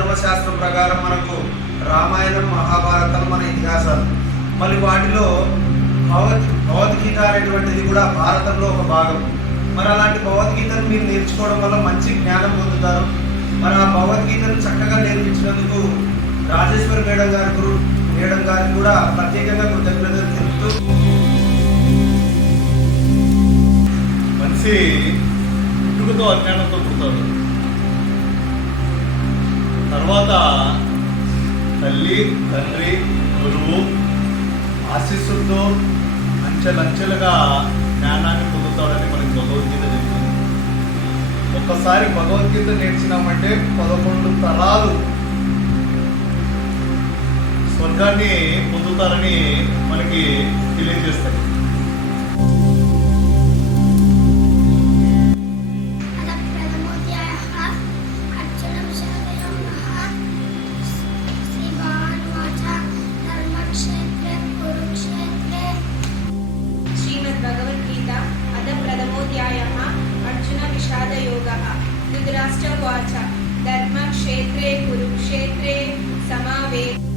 ధర్మశాస్త్రం ప్రకారం మనకు రామాయణం, మహాభారతం మన ఇతిహాసాలు. మళ్ళీ వాటిలో భగవద్గీత అనేటువంటిది కూడా భారతంలో ఒక భాగం. మరి అలాంటి భగవద్గీతను మీరు నేర్చుకోవడం వల్ల మంచి జ్ఞానం పొందుతారు. మరి ఆ భగవద్గీతను చక్కగా నేర్పించినందుకు రాజేశ్వరి మేడం గారికి కూడా ప్రత్యేకంగా కృతజ్ఞతలు తెలుపుతూ, మనిషి పుట్టుకతో అజ్ఞానంతో పుడతాడు. తర్వాత తల్లి, తండ్రి, గురువు ఆశీస్సులతో అంచెలంచెలుగా జ్ఞానాన్ని పొందుతాడని మనకి భగవద్గీత చెప్తుంది. ఒక్కసారి భగవద్గీత నేర్చినామంటే 11 తరాలు స్వర్గాన్ని పొందుతారని మనకి తెలియజేస్తాయి. भगवद्गीता अथ प्रथमोऽध्यायः अर्जुन विषाद योगः। धृतराष्ट्र उवाच धर्मक्षेत्रे कुरुक्षेत्रे समावेश